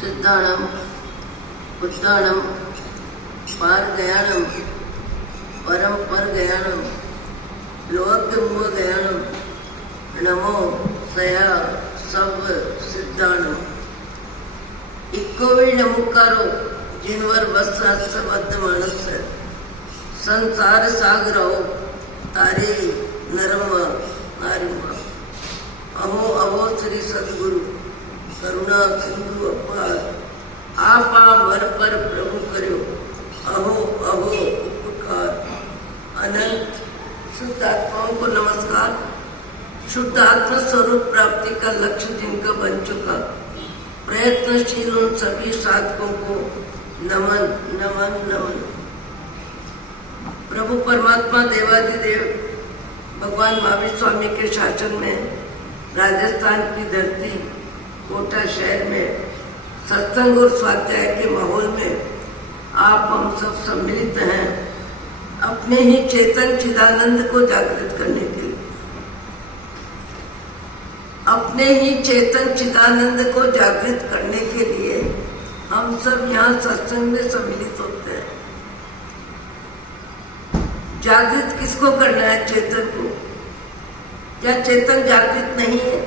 सिद्धाणम बुद्धाणम पारगयाणम परम परगयाणम लोकमोगयाणम नमो सया सब सिद्धाणम। इक्कोवी नमुकारो जिनवर वस्त्र सबद्ध मानस संसार सागरो तारे नरम नारिमा। अहो अहो श्री सदगुरु करुणा सिंधु अपार आपा मर पर प्रभु करो अहो अहो उपकार अनंत। शुद्ध आत्माओं को नमस्कार। शुद्ध आत्मा स्वरूप प्राप्ति का लक्ष्य जिनका बन चुका प्रयत्नशील उन सभी साधकों को नमन नमन नमन। प्रभु परमात्मा देवाधिदेव भगवान महावीर स्वामी के शासन में राजस्थान की धरती कोटा शहर में सत्संग और स्वाध्याय के माहौल में आप हम सब सम्मिलित हैं अपने ही चेतन चिदानंद को जागृत करने के लिए। अपने ही चेतन चिदानंद को जागृत करने के लिए हम सब यहाँ सत्संग में सम्मिलित होते हैं। जागृत किसको करना है? चेतन को। क्या चेतन जागृत नहीं है?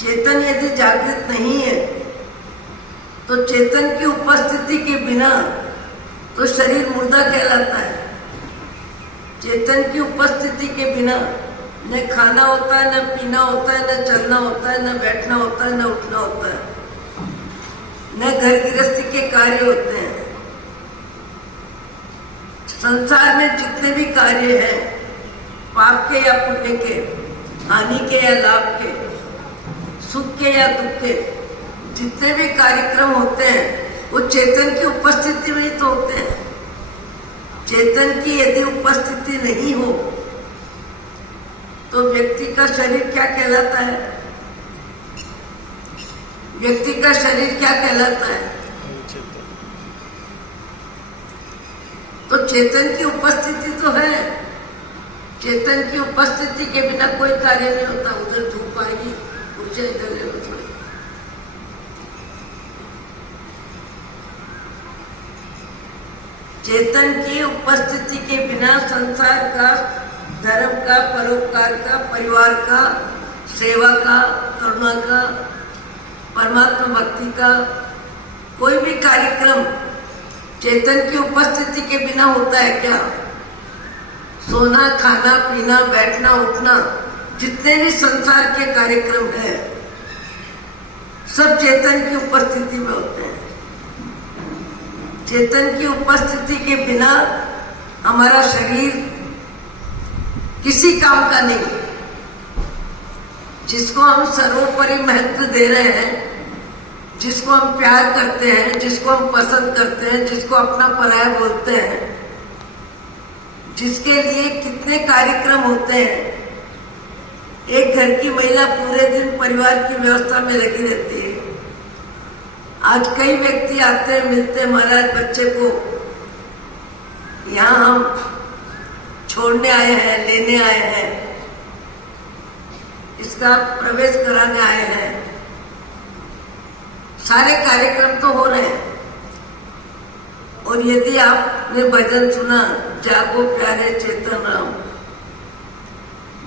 चेतन यदि जागृत नहीं है तो चेतन की उपस्थिति के बिना तो शरीर मुर्दा कहलाता है। चेतन की उपस्थिति के बिना न खाना होता है, न पीना होता है, न चलना होता है, न बैठना होता है, न उठना होता है, न घर गृहस्थी के कार्य होते हैं। संसार में जितने भी कार्य हैं, पाप के या पुण्य के, हानि के या लाभ के, सुख के या दुख के, जितने भी कार्यक्रम होते हैं वो चेतन की उपस्थिति में ही तो होते हैं। चेतन की यदि उपस्थिति नहीं हो तो व्यक्ति का शरीर क्या कहलाता है? व्यक्ति का शरीर क्या कहलाता है? तो चेतन की उपस्थिति तो है। चेतन की उपस्थिति के बिना कोई कार्य नहीं होता। उधर धूप आएगी, ऊर्जा इधर ले लो थोड़ी। चेतन की उपस्थिति के बिना संसार का, धर्म का, परोपकार का, परिवार का, सेवा का, करुणा का, परमात्मा भक्ति का कोई भी कार्यक्रम चेतन की उपस्थिति के बिना होता है क्या? सोना, खाना, पीना, बैठना, उठना, जितने भी संसार के कार्यक्रम है सब चेतन की उपस्थिति में होते हैं। चेतन की उपस्थिति के बिना हमारा शरीर किसी काम का नहीं। जिसको हम सर्वोपरि महत्व दे रहे हैं, जिसको हम प्यार करते हैं, जिसको हम पसंद करते हैं, जिसको अपना पराया बोलते हैं, जिसके लिए कितने कार्यक्रम होते हैं। एक घर की महिला पूरे दिन परिवार की व्यवस्था में लगी रहती है। आज कई व्यक्ति आते हैं, मिलते हैं, महाराज बच्चे को यहाँ हम छोड़ने आए हैं, लेने आए हैं, इसका प्रवेश कराने आए हैं। सारे कार्यक्रम तो हो रहे हैं। और यदि आपने भजन सुना, जागो प्यारे चेतन राम,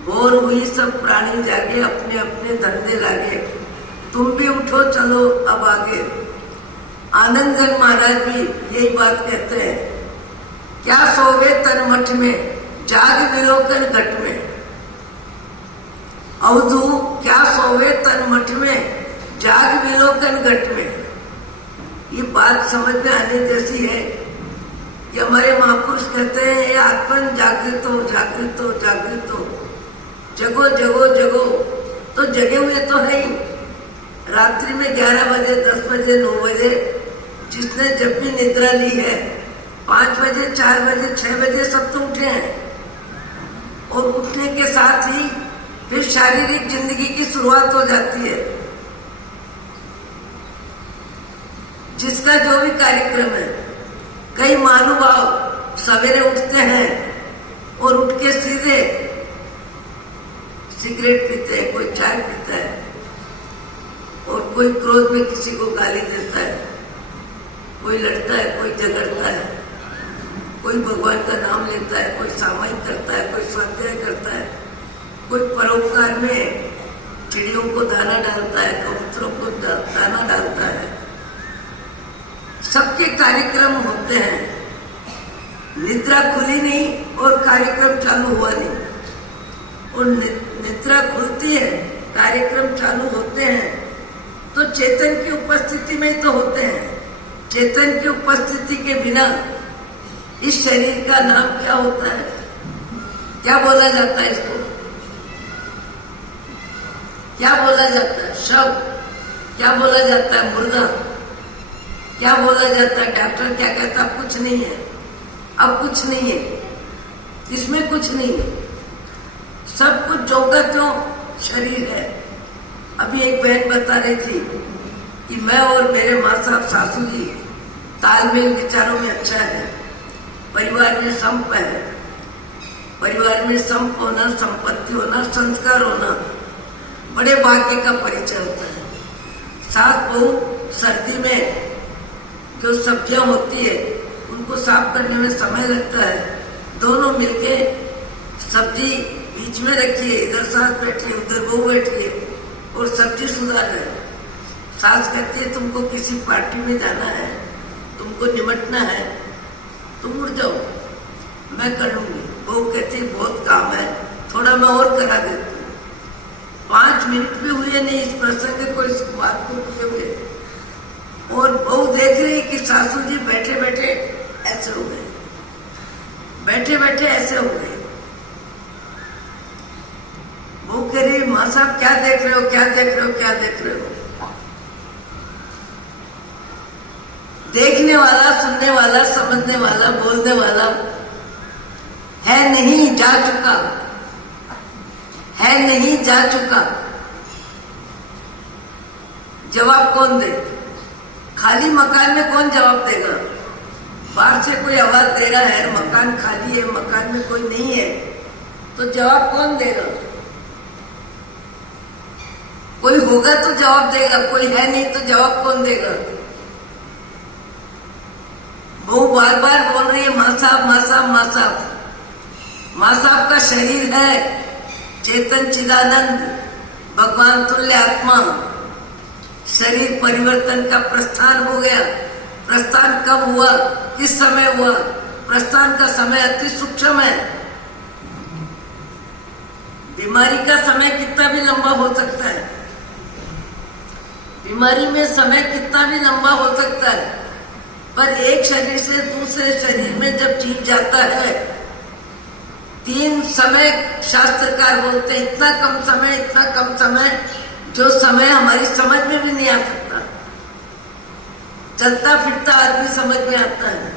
भोर हुई सब प्राणी जागे, अपने अपने धंधे लागे, तुम भी उठो चलो अब आगे। आनंदगन महाराज भी यही बात कहते हैं, क्या सोवे तन मठ में, जाग विलोकन घट में। अवधू क्या सोवे तन मठ में, जाग विलोकन घट में। ये बात समझ में आने जैसी है कि हमारे महापुरुष कहते हैं, ये आत्मन जागृत हो, जागृत हो, जागृत हो, जगो जगो जगो। तो जगे हुए तो है ही। रात्रि में 11 बजे, 10 बजे, 9 बजे, जिसने जब भी निद्रा ली है, 5 बजे, 4 बजे, 6 बजे सब तो उठे हैं। और उठने के साथ ही फिर शारीरिक जिंदगी की शुरुआत हो जाती है। जिसका जो भी कार्यक्रम है, कई महानुभाव सवेरे उठते हैं और उठ के सीधे सिगरेट पीते हैं, कोई चाय पीता है, और कोई क्रोध में किसी को गाली देता है, कोई लड़ता है, कोई झगड़ता है, कोई भगवान का नाम लेता है, कोई सामायिक करता है, कोई स्वाध्याय करता है, कोई परोपकार में चिड़ियों को दाना डालता है, कबूतरों को दाना डालता है। सबके कार्यक्रम होते हैं। निद्रा खुली नहीं और कार्यक्रम चालू हुआ नहीं, और निद्रा खुलती है, कार्यक्रम चालू होते हैं, तो चेतन की उपस्थिति में तो होते हैं। चेतन की उपस्थिति के बिना इस शरीर का नाम क्या होता है? क्या बोला जाता है इसको? क्या बोला जाता है? शव। क्या बोला जाता है? मुर्दा। क्या बोला जाता है? डॉक्टर क्या कहता है? कुछ नहीं है, अब कुछ नहीं है, इसमें कुछ नहीं है, सब कुछ जो का त्यों शरीर है। अभी एक बहन बता रही थी कि मैं और मेरे माँ साहब सासू जी तालमेल विचारों में अच्छा है, परिवार में संप है। परिवार में संप होना, संपत्ति होना, संस्कार होना बड़े भाग्य का परिचय होता है। सास बहू सर्दी में जो सब्जियां होती है उनको साफ करने में समय लगता है, दोनों मिलके सब्जी बीच में रखिए, इधर सास बैठी है, उधर बहू बैठी है और सब्जी सुधार रहे। सास कहती है तुमको किसी पार्टी में जाना है, तुमको निमटना है, तुम उड़ जाओ, मैं कर लूंगी। बहू कहती है बहुत काम है, थोड़ा मैं और करा देती हूँ। 5 मिनट भी हुए नहीं इस प्रसंग को, इस बात को किए हुए, और बहू देख रही कि सासू जी बैठे बैठे ऐसे हो गए, बैठे बैठे ऐसे हो गए। वो कह रही माँ साहब क्या देख रहे हो, क्या देख रहे हो, क्या देख रहे हो? देखने वाला, सुनने वाला, समझने वाला, बोलने वाला है नहीं, जा चुका है, नहीं जा चुका। जवाब कौन दे? खाली मकान में कौन जवाब देगा? बाहर से कोई आवाज दे रहा है, मकान खाली है, मकान में कोई नहीं है, तो जवाब कौन देगा? कोई होगा तो जवाब देगा, कोई है नहीं तो जवाब कौन देगा? वो बार बार बोल रही है माँ साहब, माँ साहब, माँ साहब। माँ साहब का शरीर है चेतन चिदानंद भगवान तुल्य आत्मा। शरीर परिवर्तन का प्रस्थान हो गया। प्रस्थान कब हुआ, किस समय हुआ? प्रस्थान का समय अति सूक्ष्म है। बीमारी का समय कितना भी लंबा हो सकता है, बीमारी में समय कितना भी लंबा हो सकता है, पर एक शरीर से दूसरे शरीर में जब जीव जाता है, 3 समय शास्त्रकार बोलते हैं, इतना कम समय, इतना कम समय, जो समय हमारी समझ में भी नहीं आ सकता। चलता फिरता आदमी समझ में आता है,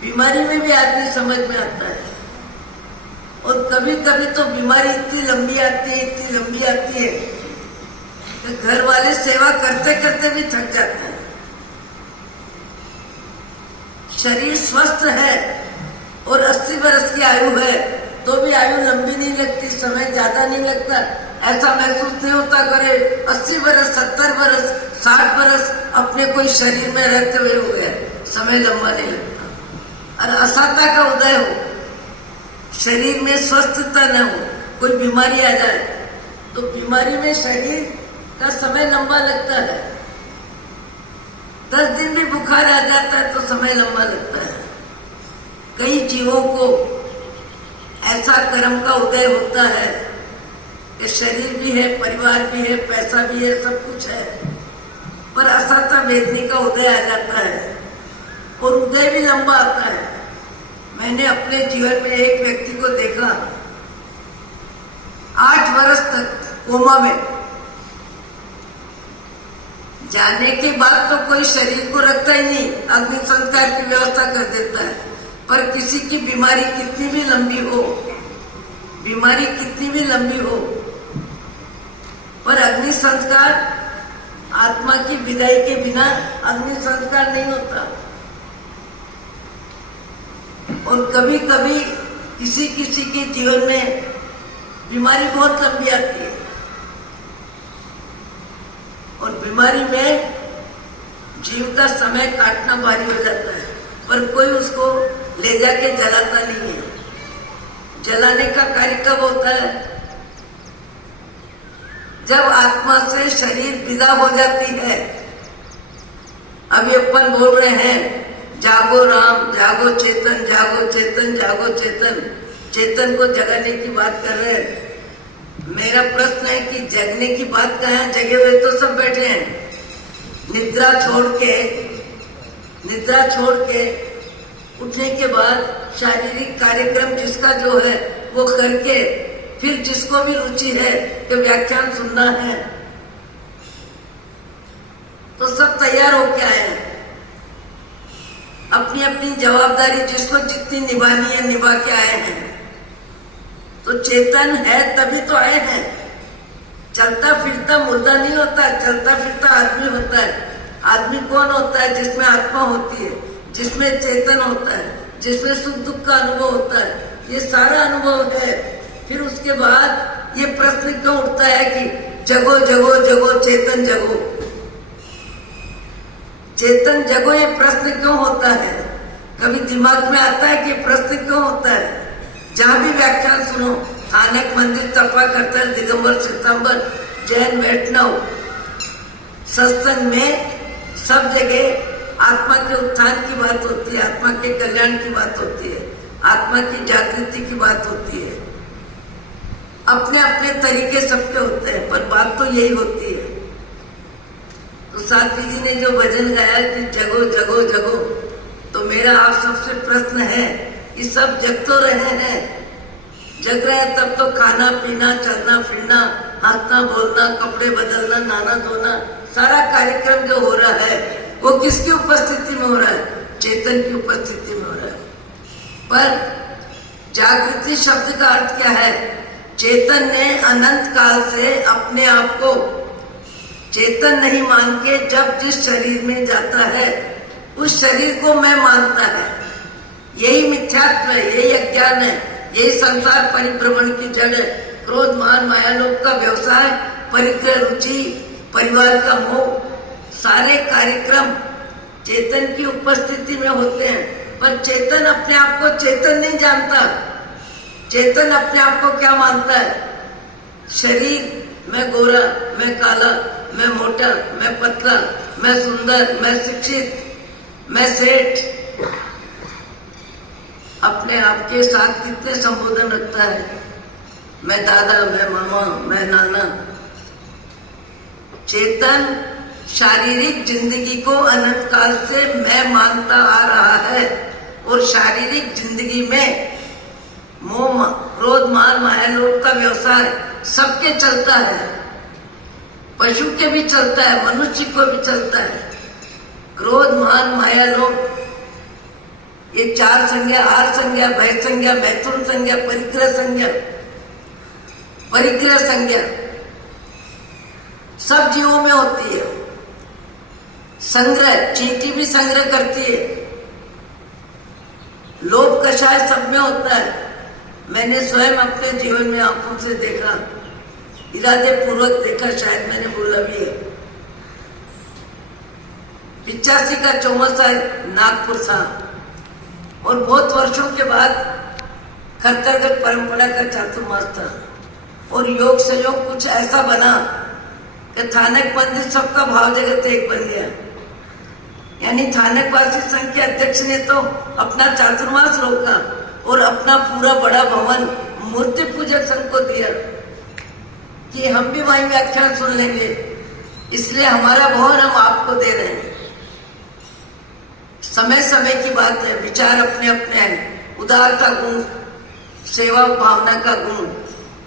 बीमारी में भी आदमी समझ में आता है, और कभी कभी तो बीमारी इतनी लंबी आती है, इतनी लंबी आती है कि घर वाले सेवा करते करते भी थक जाते हैं। शरीर स्वस्थ है और 80 वर्ष की आयु है तो भी आयु लंबी नहीं लगती, समय ज्यादा नहीं लगता, ऐसा महसूस नहीं होता करे 80 वर्ष, 70 वर्ष, 60 वर्ष अपने कोई शरीर में रहते हुए हो गया, समय लंबा नहीं लगता। और असाता का उदय हो, शरीर में स्वस्थता न हो, कोई बीमारी आ जाए तो बीमारी में शरीर का समय लंबा लगता है। 10 दिन भी बुखार आ जाता है तो समय लंबा लगता है। कई जीवों को ऐसा कर्म का उदय होता है कि शरीर भी है, परिवार भी है, पैसा भी है, सब कुछ है, पर असाता वेदनी का उदय आ जाता है और उदय भी लंबा आता है। मैंने अपने जीवन में एक व्यक्ति को देखा 8 वर्ष तक कोमा में, जाने के बाद तो कोई शरीर को रखता ही नहीं, अग्नि संस्कार की व्यवस्था कर देता है, पर किसी की बीमारी कितनी भी लंबी हो, बीमारी कितनी भी लंबी हो, पर अग्नि संस्कार, आत्मा की विदाई के बिना अग्नि संस्कार नहीं होता। और कभी कभी किसी किसी के जीवन में बीमारी बहुत लंबी आती है, बीमारी में जीव का समय काटना भारी हो जाता है, पर कोई उसको ले जाके जलाता नहीं है। जलाने का कार्य कब होता है? जब आत्मा से शरीर विदा हो जाती है। अभी अपन बोल रहे हैं जागो राम, जागो चेतन, जागो चेतन, जागो चेतन। चेतन को जगाने की बात कर रहे हैं। मेरा प्रश्न है कि जगने की बात कहाँ है? जगे हुए तो सब बैठे हैं। निद्रा छोड़ के उठने के बाद शारीरिक कार्यक्रम जिसका जो है वो करके फिर जिसको भी रुचि है कि व्याख्यान सुनना है तो सब तैयार होके आए हैं। अपनी अपनी जवाबदारी जिसको जितनी निभानी है निभा के आए हैं। तो चेतन है तभी तो आए हैं। चलता फिरता मुर्दा नहीं होता, चलता फिरता आदमी होता है। आदमी कौन होता है? जिसमें आत्मा होती है, जिसमें चेतन होता है, जिसमें सुख दुख का अनुभव होता है। ये सारा अनुभव है। फिर उसके बाद ये प्रश्न क्यों उठता है कि जगो जगो जगो चेतन जगो, चेतन जगो, ये प्रश्न क्यों होता है? कभी दिमाग में आता है कि प्रश्न क्यों होता है? जहां भी व्याख्यान सुनो, थानक मंदिर, तपा करतर, दिगंबर, श्वेतांबर, जैन, वैष्णव, सत्संग में सब जगह आत्मा के उत्थान की बात होती है, आत्मा के कल्याण की बात होती है, आत्मा की जागृति की बात होती है। अपने अपने तरीके सबके होते हैं, पर बात तो यही होती है। तो साथी जी ने जो भजन गाया कि जगो जगो जगो, तो मेरा आप सबसे प्रश्न है कि सब जग तो रहे हैं, जग रहे हैं तब तो खाना पीना, चलना फिरना, हंसना बोलना, कपड़े बदलना, नहाना धोना, सारा कार्यक्रम जो हो रहा है वो किसकी उपस्थिति में हो रहा है? चेतन की उपस्थिति में हो रहा है। पर जागृति शब्द का अर्थ क्या है? चेतन ने अनंत काल से अपने आप को चेतन नहीं मान के जब जिस शरीर में जाता है उस शरीर को मैं मानता है। यही मिथ्यात्व है, यही अज्ञान है, यही संसार परिभ्रमण की जड़ है। क्रोध मान माया लोभ का व्यवसाय, परिग्रह रुचि, परिवार का मोह, सारे कार्यक्रम चेतन की उपस्थिति में होते हैं। पर चेतन अपने आप को चेतन नहीं जानता। चेतन अपने आप को क्या मानता है? शरीर, मैं गोरा, मैं काला, मैं मोटा, मैं पतला, मैं सुंदर, मैं शिक्षित, मैं सेठ। अपने आप के साथ कितने संबोधन रखता है? मैं दादा, मैं मामा, मैं नाना। चेतन शारीरिक जिंदगी को अनंत काल से मैं मानता आ रहा है और शारीरिक जिंदगी में मोह, क्रोध, मान, माया, लोभ का व्यवसाय सबके चलता है। पशु के भी चलता है, मनुष्य को भी चलता है। क्रोध, मान, माया, लोभ, ये चार संज्ञा, आर संज्ञा, भय संज्ञा, मैथुन संज्ञा, परिग्रह संज्ञा, परिग्रह संज्ञा सब जीवों में होती है। संग्रह, चींटी भी संग्रह करती है। लोभ कषाय सब में होता है। मैंने स्वयं अपने जीवन में आंखों से देखा, इरादे पूर्वक देखा, शायद मैंने बोला भी है। 85 का चौमासा नागपुर था और बहुत वर्षों के बाद खरतरगढ़ परंपरा का चातुर्मास था और योग संयोग कुछ ऐसा बना कि थानक मंदिर सबका भाव जगत एक बन गया। यानी थानकवासी संघ के अध्यक्ष ने तो अपना चातुर्मास रोका और अपना पूरा बड़ा भवन मूर्ति पूजक संघ को दिया कि हम भी वहीं व्याख्यान सुन लेंगे, इसलिए हमारा भवन हम आपको दे रहे हैं। समय समय की बात है, विचार अपने अपने हैं। उदारता गुण, सेवा भावना का गुण,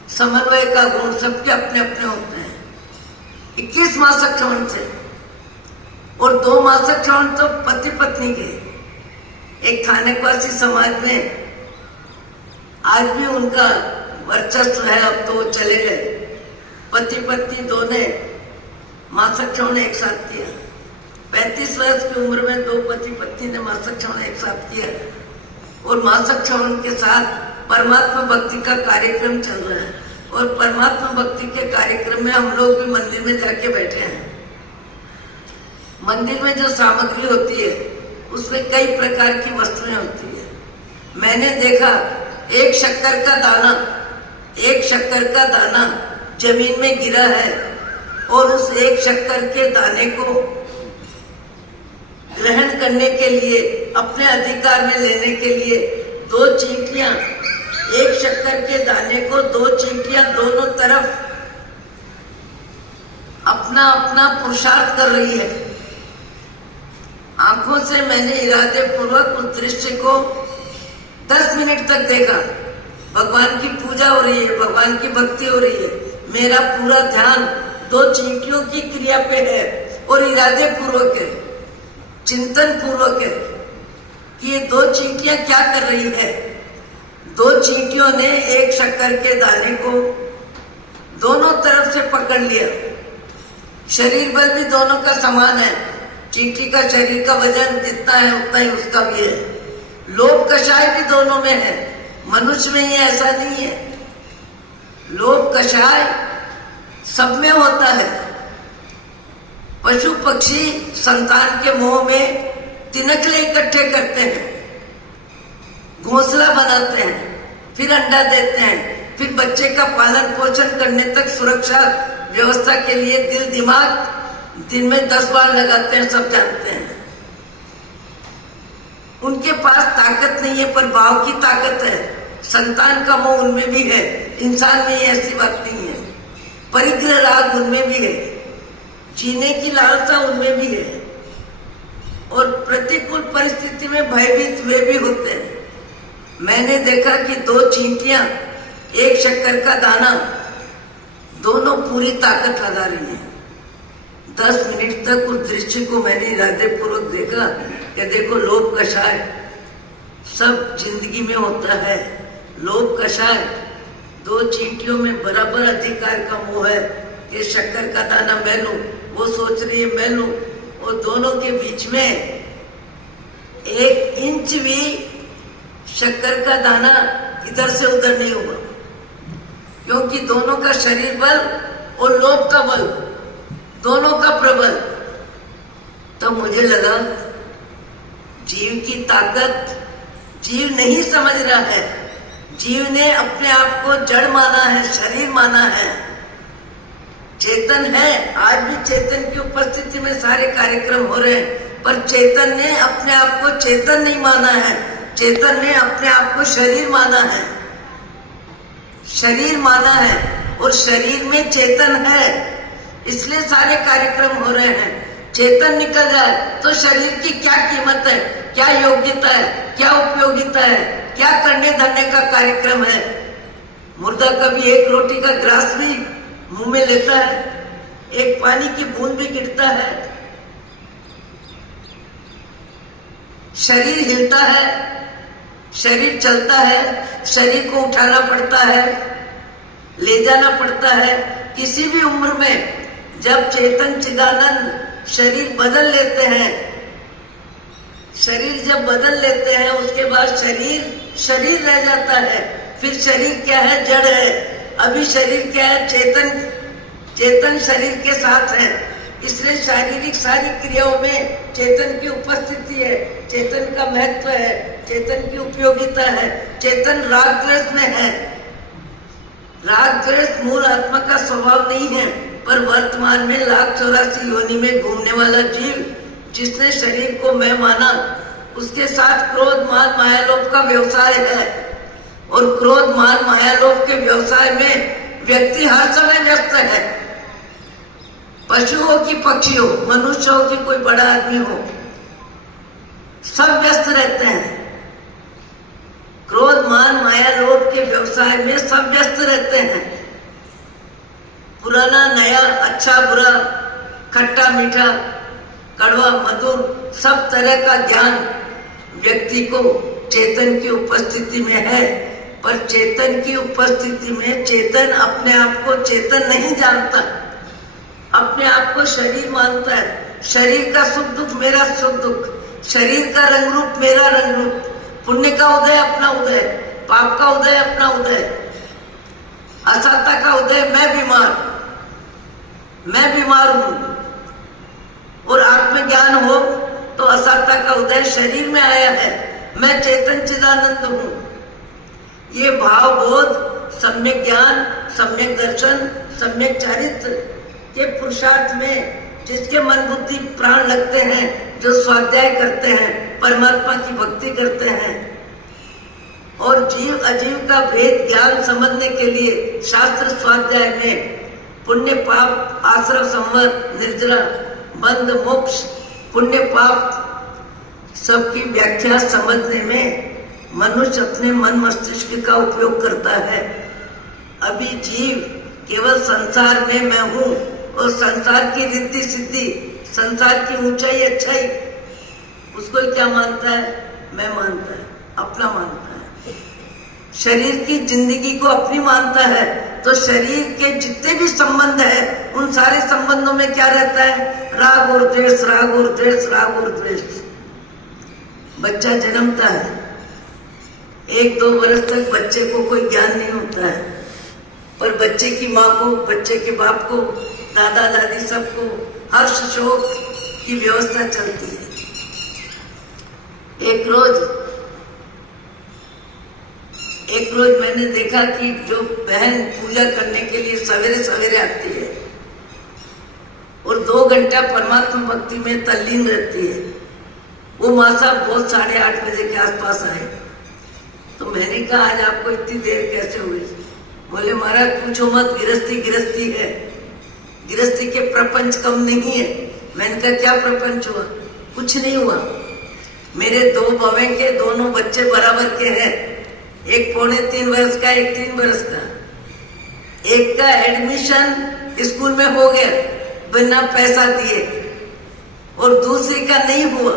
समन्वय का गुण सबके अपने अपने होते हैं। 21 मासिक श्रवण से और 2 मासिक श्रवण तो पति पत्नी के। एक थानकवासी समाज में आज भी उनका वर्चस्व है, अब तो चले गए। पति पत्नी दोनों मासिक श्रवण एक साथ किया। 35 वर्ष की उम्र में 2 पति पत्नी ने मासिक श्रवण एक साथ किया और मासिक श्रवण के साथ परमात्मा भक्ति का कार्यक्रम चल रहा है और परमात्मा भक्ति के कार्यक्रम में हम लोग भी मंदिर में जाके बैठे हैं। मंदिर में जो सामग्री होती है उसमें कई प्रकार की वस्तुएं होती है। मैंने देखा एक शक्कर का दाना जमीन में गिरा है और उस एक शक्कर के दाने को ग्रहण करने के लिए, अपने अधिकार में लेने के लिए दो चींटियां, एक शक्कर के दाने को दो चींटियां दोनों तरफ अपना अपना पुरुषार्थ कर रही है। आंखों से मैंने इरादे पूर्वक उस दृश्य को 10 मिनट तक देखा। भगवान की पूजा हो रही है, भगवान की भक्ति हो रही है, मेरा पूरा ध्यान दो चींटियों की क्रिया पे है और इरादे पूर्वक है, चिंतन पूर्वक है कि ये दो चींटियां क्या कर रही है। दो चींटियों ने एक शक्कर के दाने को दोनों तरफ से पकड़ लिया। शरीर बल भी दोनों का समान है, चींटी का शरीर का वजन जितना है उतना ही उसका भी है। लोभ कषाय भी दोनों में है, मनुष्य में ही ऐसा नहीं है। लोभ कषाय सब में होता है। पशु पक्षी संतान के मोह में तिनकले इकट्ठे करते हैं, घोंसला बनाते हैं, फिर अंडा देते हैं, फिर बच्चे का पालन पोषण करने तक सुरक्षा व्यवस्था के लिए दिल दिमाग दिन में 10 बार लगाते हैं, सब जानते हैं। उनके पास ताकत नहीं है पर भाव की ताकत है। संतान का मोह उनमें भी है, इंसान में ऐसी बात नहीं है। परिग्रह राग उनमें भी है, जीने की लालसा उनमें भी है और प्रतिकूल परिस्थिति में भयभीत वे भी होते हैं। मैंने देखा कि दो चींटियां, एक शक्कर का दाना, दोनों पूरी ताकत लगा रही हैं। 10 मिनट तक उस दृश्य को मैंने इरादे पूर्वक देखा कि देखो लोभ कषाय सब जिंदगी में होता है। लोभ कषाय दो चींटियों में बराबर अधिकार का मोह है कि शक्कर का दाना मैं लूं, वो सोच रही है मैं लूं, और दोनों के बीच में 1 इंच भी शक्कर का दाना इधर से उधर नहीं हुआ, क्योंकि दोनों का शरीर बल और लोभ का बल दोनों का प्रबल। तो मुझे लगा जीव की ताकत जीव नहीं समझ रहा है। जीव ने अपने आप को जड़ माना है, शरीर माना है। चेतन है, आज भी चेतन की उपस्थिति में सारे कार्यक्रम हो रहे हैं, पर चेतन ने अपने आप को चेतन नहीं माना है। चेतन ने अपने आप को शरीर माना है, शरीर माना है और शरीर में चेतन है, इसलिए सारे कार्यक्रम हो रहे हैं। चेतन निकल जाए तो शरीर की क्या कीमत है, क्या योग्यता है, क्या उपयोगिता है, क्या करने धरने का कार्यक्रम है। मुर्दा कभी एक रोटी का ग्रास भी मुंह में लेता है, एक पानी की बूंद भी गिरता है। शरीर हिलता है, शरीर चलता है, शरीर को उठाना पड़ता है, ले जाना पड़ता है। किसी भी उम्र में जब चेतन चिदानंद शरीर बदल लेते हैं, शरीर जब बदल लेते हैं उसके बाद शरीर रह जाता है। फिर शरीर क्या है, जड़ है। अभी शरीर क्या है, चेतन शरीर के साथ है। इसलिए शारीरिक सारी क्रियाओं में चेतन की उपस्थिति है, चेतन का महत्व है, चेतन की उपयोगिता है। चेतन राग द्वेष में है। राग द्वेष मूल आत्मा का स्वभाव नहीं है, पर वर्तमान में 1,84 योनि में घूमने वाला जीव जिसने शरीर को मैं माना, उसके साथ क्रोध मान मायालोभ का व्यवसाय है। और क्रोध मान मायालोभ के व्यवसाय में व्यक्ति हर समय व्यस्त है। पशु हो कि पक्षी हो, मनुष्य हो कि कोई बड़ा आदमी हो, सब व्यस्त रहते हैं। क्रोध मान माया लोभ के व्यवसाय में सब व्यस्त रहते हैं। पुराना नया, अच्छा बुरा, खट्टा मीठा, कड़वा मधुर, सब तरह का ज्ञान व्यक्ति को चेतन की उपस्थिति में है। पर चेतन की उपस्थिति में चेतन अपने आप को चेतन नहीं जानता, अपने आप को शरीर मानता है। शरीर का सुख दुख मेरा सुख दुख, शरीर का रंग रूप मेरा रंग रूप, पुण्य का उदय अपना उदय, पाप का उदय अपना उदय, असत्ता का उदय मैं बीमार हूं। और आत्मज्ञान हो तो असाता का उदय शरीर में आया है, मैं चेतन चिदानंद हूं। ये भाव बोध, सम्यक ज्ञान, सम्यक दर्शन, सम्यक चारित्र के पुरुषार्थ में जिसके मन बुद्धि प्राण लगते हैं, जो स्वाध्याय करते हैं, परमात्मा की भक्ति करते हैं और जीव अजीव का भेद ज्ञान समझने के लिए शास्त्र स्वाध्याय में पुण्य पाप, आश्रम, संवर, निर्जरा, बंध, मोक्ष, पुण्य पाप सबकी व्याख्या समझने में मनुष्य अपने मन मस्तिष्क का उपयोग करता है। अभी जीव केवल संसार में मैं हूं और संसार की रिद्धि सिद्धि, संसार की ऊंचाई अच्छाई, उसको क्या मानता है? मैं मानता है, अपना मानता है। शरीर की जिंदगी को अपनी मानता है, तो शरीर के जितने भी संबंध है उन सारे संबंधों में क्या रहता है? राग और द्वेष, राग और द्वेष, राग और द्वेष। बच्चा जन्मता है, 1-2 वर्ष तक बच्चे को कोई ज्ञान नहीं होता है, पर बच्चे की माँ को, बच्चे के बाप को, दादा दादी सबको हर्ष शोक की व्यवस्था चलती है। एक रोज मैंने देखा कि जो बहन पूजा करने के लिए सवेरे सवेरे आती है और 2 घंटा परमात्मा भक्ति में तल्लीन रहती है, वो माँ साहब बहुत 8:30 बजे के आसपास आए। तो मैंने कहा आज आपको इतनी देर कैसे हुई? बोले महाराज पूछो मत, गिरस्ती है, गिरस्ती के प्रपंच कम नहीं है। मैंने कहा क्या प्रपंच हुआ? कुछ नहीं हुआ। मेरे 2 बवे के दोनों बच्चे बराबर के हैं, एक 3.25 वर्ष का, एक 3 वर्ष का। एक का एडमिशन स्कूल में हो गया बिना पैसा दिए और दूसरी का नहीं हुआ।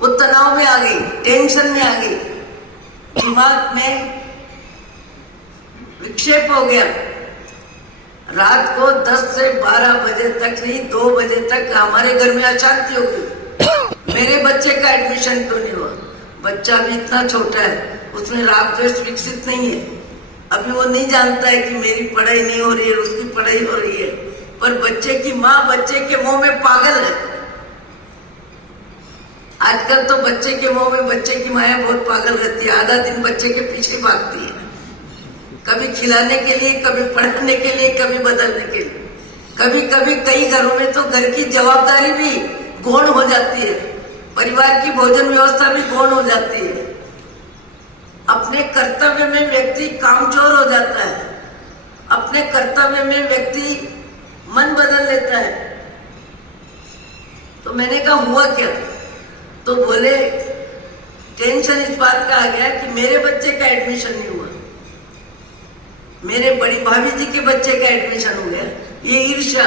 वो तनाव में आ गई, टेंशन में आ गई, दिमाग में विक्षेप हो गया। रात को 10 से 12 बजे तक नहीं, 2 बजे तक हमारे घर में अशांति हो गई। मेरे बच्चे का एडमिशन क्यों नहीं हुआ? बच्चा भी इतना छोटा है, उसमें राग द्वेष विकसित नहीं है। अभी वो नहीं जानता है कि मेरी पढ़ाई नहीं हो रही है, उसकी पढ़ाई हो रही है। पर बच्चे की माँ बच्चे के मुंह में पागल है। आजकल तो बच्चे के मुंह में बच्चे की माया बहुत पागल रहती है, आधा दिन बच्चे के पीछे भागती है, कभी खिलाने के लिए, कभी पढ़ाने के लिए, कभी बदलने के लिए। कभी कभी कई घरों में तो घर की जवाबदारी भी गौण हो जाती है, परिवार की भोजन व्यवस्था भी गौण हो जाती है। अपने कर्तव्य में व्यक्ति कामचोर हो जाता है, अपने कर्तव्य में व्यक्ति मन बदल लेता है। तो मैंने कहा हुआ क्या? तो बोले टेंशन इस बात का आ गया कि मेरे बच्चे का एडमिशन नहीं हुआ, मेरे बड़ी भाभी जी के बच्चे का एडमिशन हो गया। ये ईर्ष्या,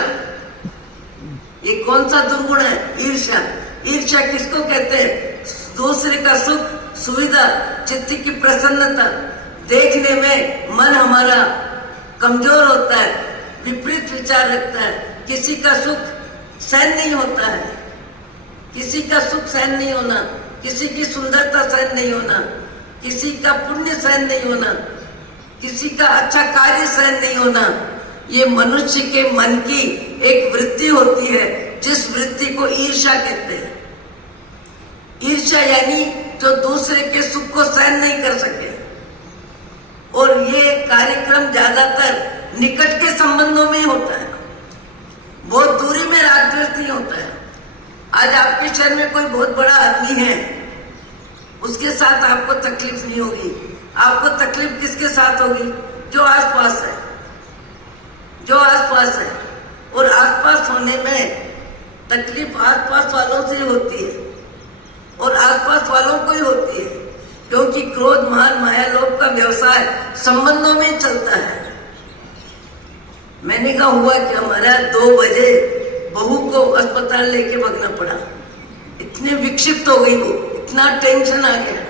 ये कौन सा दुर्गुण है? ईर्ष्या। ईर्ष्या किसको कहते हैं? दूसरे का सुख, सुविधा, चित्त की प्रसन्नता देखने में मन हमारा कमजोर होता है, विपरीत विचार रखता है। किसी का सुख सहन नहीं होता है, किसी का सुख सहन नहीं होना, किसी की सुंदरता सहन नहीं होना, किसी का पुण्य सहन नहीं होना, किसी का अच्छा कार्य सहन नहीं होना। ये मनुष्य के मन की एक वृत्ति होती है, जिस वृत्ति को ईर्ष्या कहते हैं। ईर्ष्या यानी जो दूसरे के सुख को सहन नहीं कर सके। और ये कार्यक्रम ज्यादातर निकट के संबंधों में होता है, बहुत दूरी में राग द्वेष नहीं होता है। आज आपके शहर में कोई बहुत बड़ा आदमी है, उसके साथ आपको तकलीफ नहीं होगी। आपको तकलीफ किसके साथ होगी? जो आसपास है, जो आसपास है। और आसपास होने में तकलीफ आसपास वालों से होती है और आसपास वालों को ही होती है, क्योंकि क्रोध, मान, माया, लोभ का व्यवसाय संबंधों में चलता है। मैंने कहा हुआ कि हमारा 2 बजे बहू को अस्पताल लेके भागना पड़ा, इतने विक्षिप्त हो गई वो, इतना टेंशन आ गया।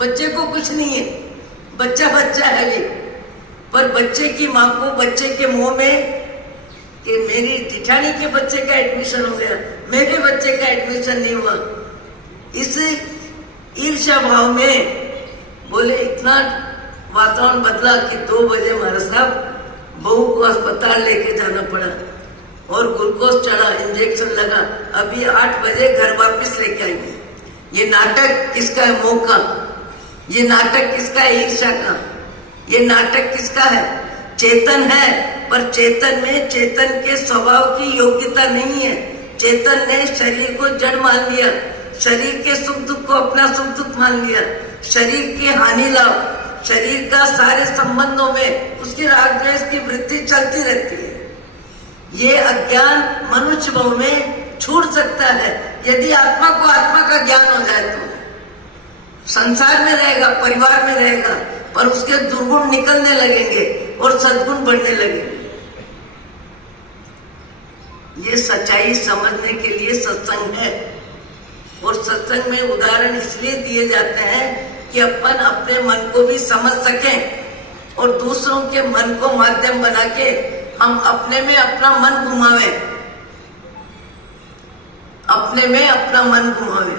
बच्चे को कुछ नहीं है, बच्चा बच्चा है भी, पर बच्चे की माँ को बच्चे के मुंह में कि मेरी जिठानी के बच्चे का एडमिशन हो गया, मेरे बच्चे का एडमिशन नहीं हुआ। इस ईर्ष्या भाव में बोले इतना वातावरण बदला कि 2 बजे हमारा साहब बहू को अस्पताल लेके जाना पड़ा। और ग्लूकोज चढ़ा, इंजेक्शन लगा, अभी 8 बजे घर वापस लेके आएंगे। ये नाटक किसका है? मोह का। ये नाटक किसका है? ईर्ष्या का। ये नाटक किसका है? चेतन है, पर चेतन में चेतन के स्वभाव की योग्यता नहीं है। चेतन ने शरीर को जड़ मान लिया, शरीर के सुख दुख को अपना सुख दुख मान लिया, शरीर की हानि लाभ, शरीर का सारे संबंधों में उसकी राग द्वेष की वृत्ति चलती रहती है। ये अज्ञान मनुष्य भाव में छूट सकता है यदि आत्मा को आत्मा का ज्ञान हो जाए तो। संसार में रहेगा, परिवार में रहेगा, पर उसके दुर्गुण निकलने लगेंगे और सद्गुण बढ़ने लगेंगे। ये सच्चाई समझने के लिए सत्संग है, और सत्संग में उदाहरण इसलिए दिए जाते हैं कि अपन अपने मन को भी समझ सकें और दूसरों के मन को माध्यम बना के हम अपने में अपना मन घुमावे, अपने में अपना मन घुमावे।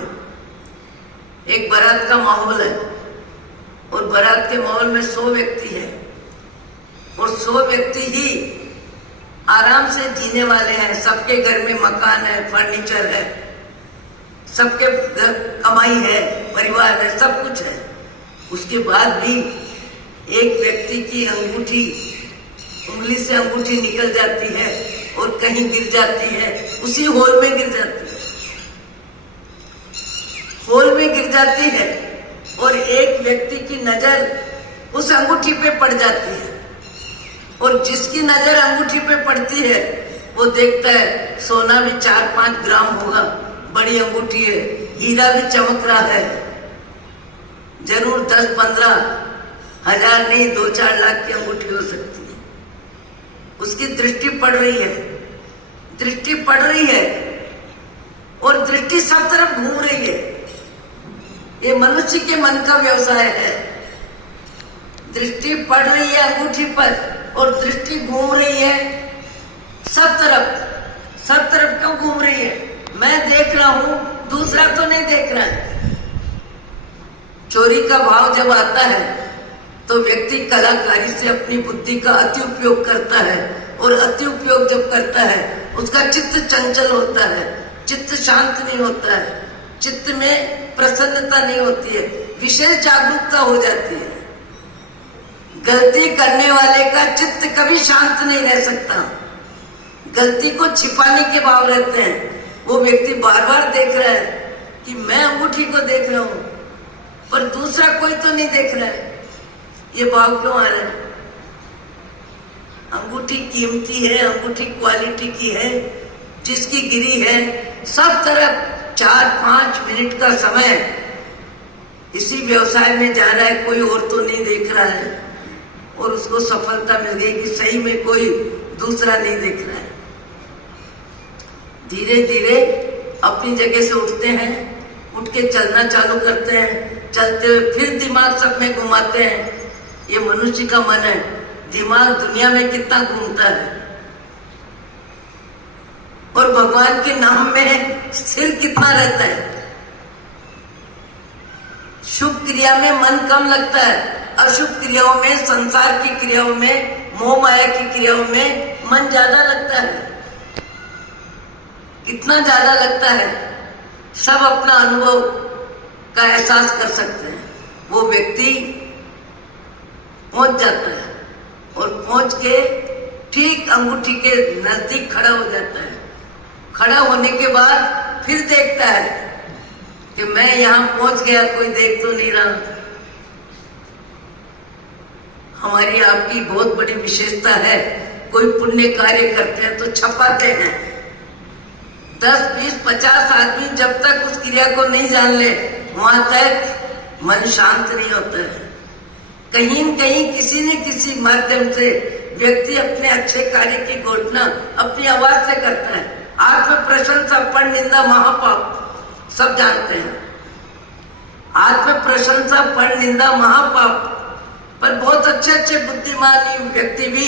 एक बारात का माहौल है और बारात के माहौल में 100 व्यक्ति है और 100 व्यक्ति ही आराम से जीने वाले हैं। सबके घर में मकान है, फर्नीचर है, सबके घर कमाई है, परिवार है, सब कुछ है। उसके बाद भी एक व्यक्ति की अंगूठी, उंगली से अंगूठी निकल जाती है और कहीं गिर जाती है, उसी होल में गिर जाती है, होल में गिर जाती है, और एक व्यक्ति की नजर उस अंगूठी पे पड़ जाती है, और जिसकी नजर अंगूठी पे पड़ती है वो देखता है सोना भी 4-5 ग्राम होगा, बड़ी अंगूठी है, हीरा भी चमक रहा है, जरूर 10-15 हजार नहीं 2-4 लाख की अंगूठी हो सकती है। उसकी दृष्टि पड़ रही है, दृष्टि पड़ रही है, और दृष्टि सब तरफ घूम रही है। ये मनुष्य के मन का व्यवसाय है। दृष्टि पड़ रही है अंगूठी पर और दृष्टि घूम रही है सब तरफ। सब तरफ क्यों घूम रही है? मैं देख रहा हूं, दूसरा तो नहीं देख रहा है। चोरी का भाव जब आता है तो व्यक्ति कलाकारी से अपनी बुद्धि का अति उपयोग करता है, और अति उपयोग जब करता है उसका चित्त चंचल होता है, चित्त शांत नहीं होता है, चित्त में प्रसन्नता नहीं होती है, विशेष जागरूकता हो जाती है। गलती करने वाले का चित्त कभी शांत नहीं रह सकता। गलती को छिपाने के भाव रहते हैं। वो व्यक्ति बार बार देख रहा है कि मैं अंगूठी को देख रहा हूं पर दूसरा कोई तो नहीं देख रहा है। ये भाव क्यों आ रहा है? अंगूठी कीमती है, अंगूठी क्वालिटी की है, जिसकी गिरी है सब तरफ 4-5 मिनट का समय इसी व्यवसाय में जा रहा है, कोई और तो नहीं देख रहा है, और उसको सफलता मिल गई कि सही में कोई दूसरा नहीं देख रहा है। धीरे धीरे अपनी जगह से उठते हैं, उठ के चलना चालू करते हैं, चलते हुए फिर दिमाग सब में घुमाते हैं। ये मनुष्य का मन है, दिमाग दुनिया में कितना घूमता है, और भगवान के नाम में स्थिर कितना रहता है। शुभ क्रिया में मन कम लगता है, अशुभ क्रियाओं में, संसार की क्रियाओं में, मोह माया की क्रियाओं में मन ज्यादा लगता है। कितना ज्यादा लगता है सब अपना अनुभव का एहसास कर सकते हैं। वो व्यक्ति पहुंच जाता है और पहुंच के ठीक अंगूठी के नजदीक खड़ा हो जाता है। खड़ा होने के बाद फिर देखता है कि मैं यहां पहुंच गया, कोई देख तो नहीं रहा। हमारी आपकी बहुत बड़ी विशेषता है, कोई पुण्य कार्य करते हैं तो छपाते हैं। 10, 20, 50 आदमी जब तक उस क्रिया को नहीं जान ले वहां तक मन शांत नहीं होता है। कहीं न कहीं किसी न किसी माध्यम से व्यक्ति अपने अच्छे कार्य की घोषणा अपनी आवाज से करता है। आत्म प्रशंसा, पर निंदा महापाप, सब जानते हैं। आत्म प्रशंसा, पर निंदा महापाप, पर बहुत अच्छे अच्छे बुद्धिमान व्यक्ति भी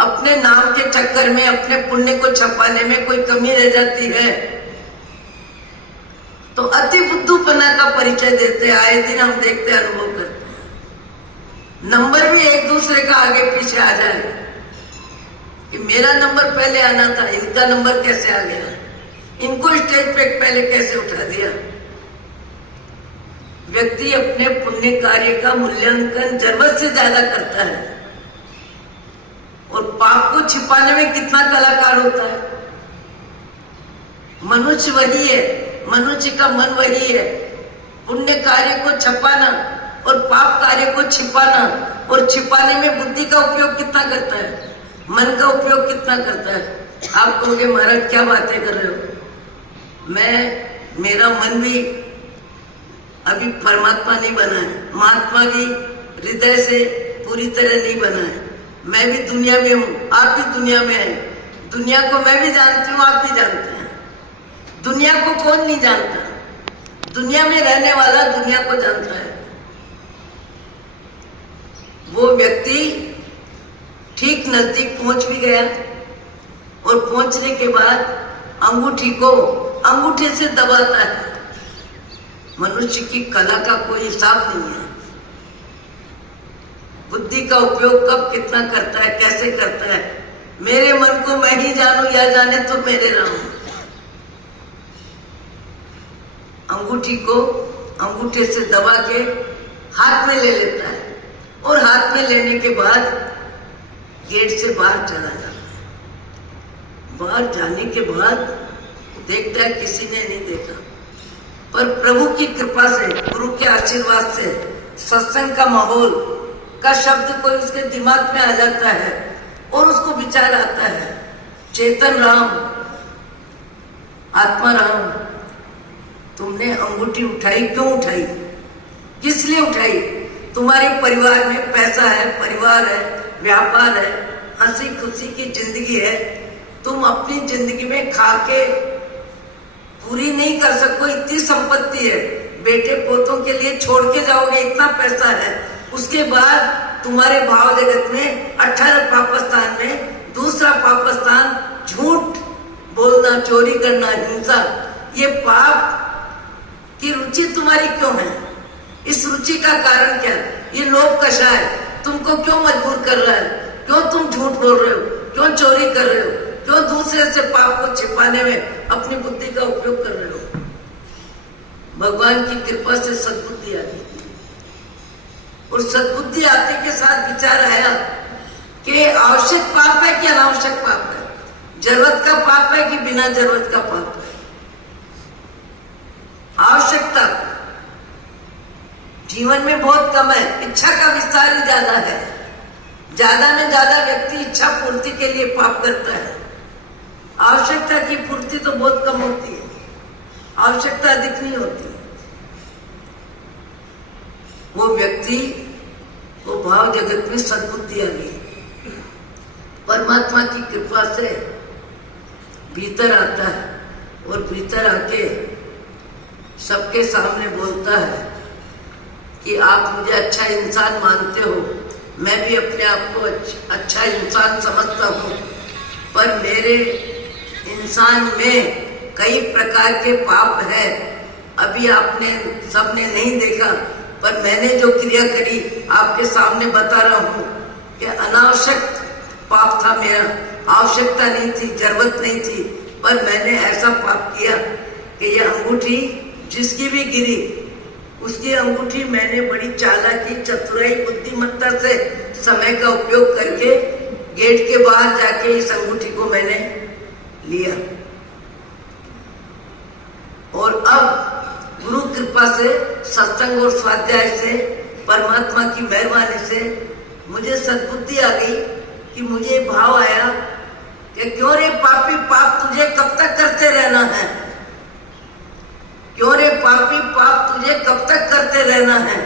अपने नाम के चक्कर में, अपने पुण्य को छपाने में कोई कमी रह जाती है तो अति बुद्धूपना का परिचय देते हैं। आए दिन हम देखते, अनुभव करते हैं। नंबर भी एक दूसरे का आगे पीछे आ जाए कि मेरा नंबर पहले आना था, इनका नंबर कैसे आ गया, इनको स्टेज पे पहले कैसे उठा दिया। व्यक्ति अपने पुण्य कार्य का मूल्यांकन जरूरत से ज्यादा करता है और पाप को छिपाने में कितना कलाकार होता है। मनुष्य वही है, मनुष्य का मन वही है, पुण्य कार्य को छपाना और पाप कार्य को छिपाना, और छिपाने में बुद्धि का उपयोग कितना करता है, मन का उपयोग कितना करता है। आप कहोगे महाराज क्या बातें कर रहे हो, मेरा मन भी अभी परमात्मा नहीं बना है, महात्मा भी हृदय से पूरी तरह नहीं बना है। मैं भी दुनिया में हूँ, आप भी दुनिया में हैं। दुनिया को मैं भी जानती हूँ, आप भी जानते हैं। दुनिया को कौन नहीं जानता, दुनिया में रहने वाला दुनिया को जानता है। वो व्यक्ति ठीक नजदीक पहुंच भी गया और पहुंचने के बाद अंगूठी को अंगूठे से दबाता है। मनुष्य की कला का कोई हिसाब नहीं है। बुद्धि का उपयोग कब कितना करता है, कैसे करता है। मेरे मन को मैं ही जानू या जाने तो मेरे राम। अंगूठी को अंगूठे से दबा के हाथ में ले लेता है और हाथ में लेने के बाद गेट से बाहर चला जाता है। बाहर जाने के बाद देखता है किसी ने नहीं देखा, पर प्रभु की कृपा से, गुरु के आशीर्वाद से, सत्संग का माहौल का शब्द कोई उसके दिमाग में आ जाता है और उसको विचार आता है, चेतन राम, आत्मा राम, तुमने अंगूठी उठाई, क्यों उठाई, किस लिए उठाई। तुम्हारे परिवार में पैसा है, परिवार है, व्यापार है, हंसी खुशी की जिंदगी है। तुम अपनी जिंदगी में खा के पूरी नहीं कर सको, इतनी संपत्ति है, बेटे पोतों के लिए छोड़ के जाओगे, इतना पैसा है। उसके बाद तुम्हारे भाव जगत में 18 पापस्थान में दूसरा पापस्थान झूठ बोलना, चोरी करना, हिंसा, ये पाप की रुचि तुम्हारी क्यों है। इस रुचि का कारण क्या, ये लोभ कषाय तुमको क्यों मजबूर कर रहा है, क्यों तुम झूठ बोल रहे हो, क्यों चोरी कर रहे हो, क्यों दूसरे से पाप को छिपाने में अपनी बुद्धि का उपयोग कर रहे हो। भगवान की कृपा से सद्बुद्धि आ गई और सद्बुद्धि आते के साथ विचार आया कि आवश्यक पाप है कि अनावश्यक पाप है, जरूरत का पाप है कि बिना जरूरत का पाप है। आवश्यकता जीवन में बहुत कम है, इच्छा का विस्तार ही ज्यादा है। ज्यादा में ज्यादा व्यक्ति इच्छा पूर्ति के लिए पाप करता है, आवश्यकता की पूर्ति तो बहुत कम होती है, आवश्यकता अधिक नहीं होती। वो व्यक्ति वो भाव जगत में सद्बुद्धि आ गई, परमात्मा की कृपा से भीतर आता है और भीतर आके सबके सामने बोलता है कि आप मुझे अच्छा इंसान मानते हो, मैं भी अपने आप को अच्छा इंसान समझता हूँ, पर मेरे इंसान में कई प्रकार के पाप है। अभी आपने सबने नहीं देखा, पर मैंने जो क्रिया करी आपके सामने बता रहा हूँ कि अनावश्यक पाप था मेरा, आवश्यकता नहीं थी, जरूरत नहीं थी, पर मैंने ऐसा पाप किया कि ये अंगूठी जिसकी भी गिरी, उसकी अंगूठी मैंने बड़ी चालाकी, चतुराई, बुद्धिमत्ता से समय का उपयोग करके गेट के बाहर जाके इस अंगूठी को मैंने लिया। और अब गुरु कृपा से, सत्संग और स्वाध्याय से, परमात्मा की मेहरबानी से मुझे सद्बुद्धि आ गई कि मुझे भाव आया कि क्यों रे पापी, पाप तुझे कब तक करते रहना है, क्यों रे पापी, पाप तुझे कब तक करते रहना है।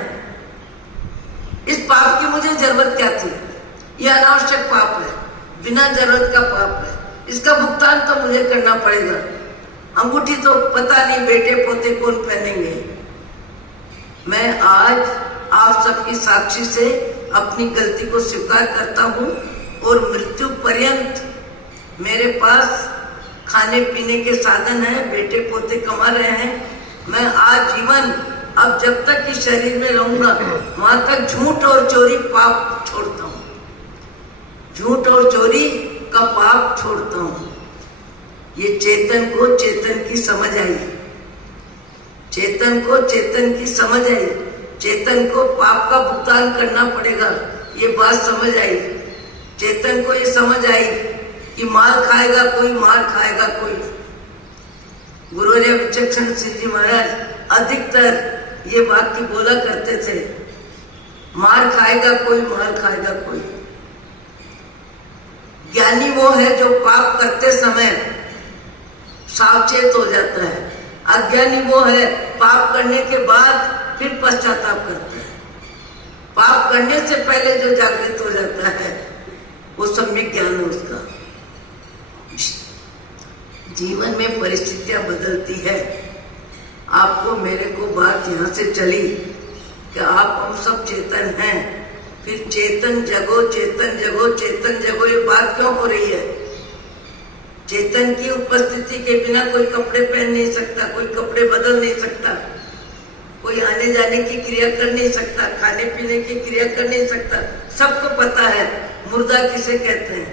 इस पाप की मुझे जरूरत क्या थी, यह अनावश्यक पाप है, बिना जरूरत का पाप है, इसका भुगतान तो मुझे करना पड़ेगा। अंगूठी तो पता नहीं बेटे पोते कौन पहनेंगे। मैं आज आप सबकी साक्षी से अपनी गलती को स्वीकार करता हूँ और मृत्यु पर्यंत मेरे पास खाने पीने के साधन है, बेटे पोते कमा रहे हैं। मैं आजीवन, अब जब तक इस शरीर में रहूंगा वहां तक झूठ और चोरी पाप छोड़ता हूँ। झूठ और चोरी का पाप छोड़ता हूं। ये चेतन को चेतन की समझ आई, चेतन को चेतन की समझ आई, चेतन को पाप का भुगतान करना पड़ेगा, ये बात समझ आई। चेतन को ये समझ आई कि मार खाएगा कोई, मार खाएगा कोई। गुरुदेव विचक्षण श्री जी महाराज अधिकतर ये वाक्य बोला करते थे, मार खाएगा कोई, मार खाएगा कोई। ज्ञानी वो है जो पाप करते समय सावचेत हो जाता है, अज्ञानी वो है पाप करने के बाद फिर पश्चाताप करता है। पाप करने से पहले जो जागृत हो जाता है वो सम्यक ज्ञान है उसका। जीवन में परिस्थितियां बदलती है। आपको मेरे को बात यहां से चली कि आप हम सब चेतन हैं, फिर चेतन जगो, चेतन जगो, चेतन जगो, ये बात क्यों हो रही है? चेतन की उपस्थिति के बिना कोई कपड़े पहन नहीं सकता, कोई कपड़े बदल नहीं सकता, कोई आने जाने की क्रिया कर नहीं सकता, खाने पीने की क्रिया कर नहीं सकता। सबको पता है मुर्दा किसे कहते हैं,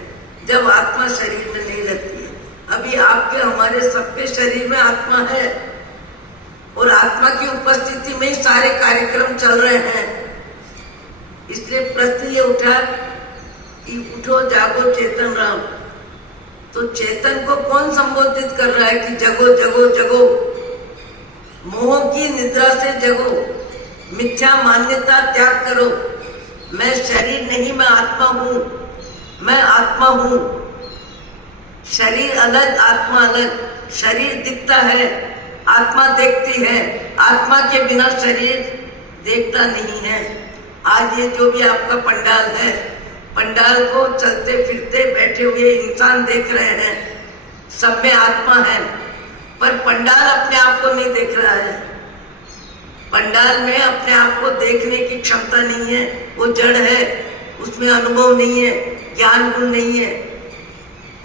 जब आत्मा शरीर में नहीं रहती है। अभी आपके हमारे सबके शरीर में आत्मा है और आत्मा की उपस्थिति में ही सारे कार्यक्रम चल रहे हैं। इसलिए प्रश्न ये उठा कि उठो जागो चेतन राम। तो चेतन को कौन संबोधित कर रहा है कि जगो जगो जगो, मोह की निद्रा से जगो, मिथ्या मान्यता त्याग करो। मैं शरीर नहीं, मैं आत्मा हूं, मैं आत्मा हूं। शरीर अलग, आत्मा अलग। शरीर दिखता है, आत्मा देखती है, आत्मा के बिना शरीर देखता नहीं है। आज ये जो भी आपका पंडाल है, पंडाल को चलते फिरते बैठे हुए इंसान देख रहे हैं, सब में आत्मा है, पर पंडाल अपने आप को नहीं देख रहा है। पंडाल में अपने आप को देखने की क्षमता नहीं है, वो जड़ है, उसमें अनुभव नहीं है, ज्ञान गुण नहीं है,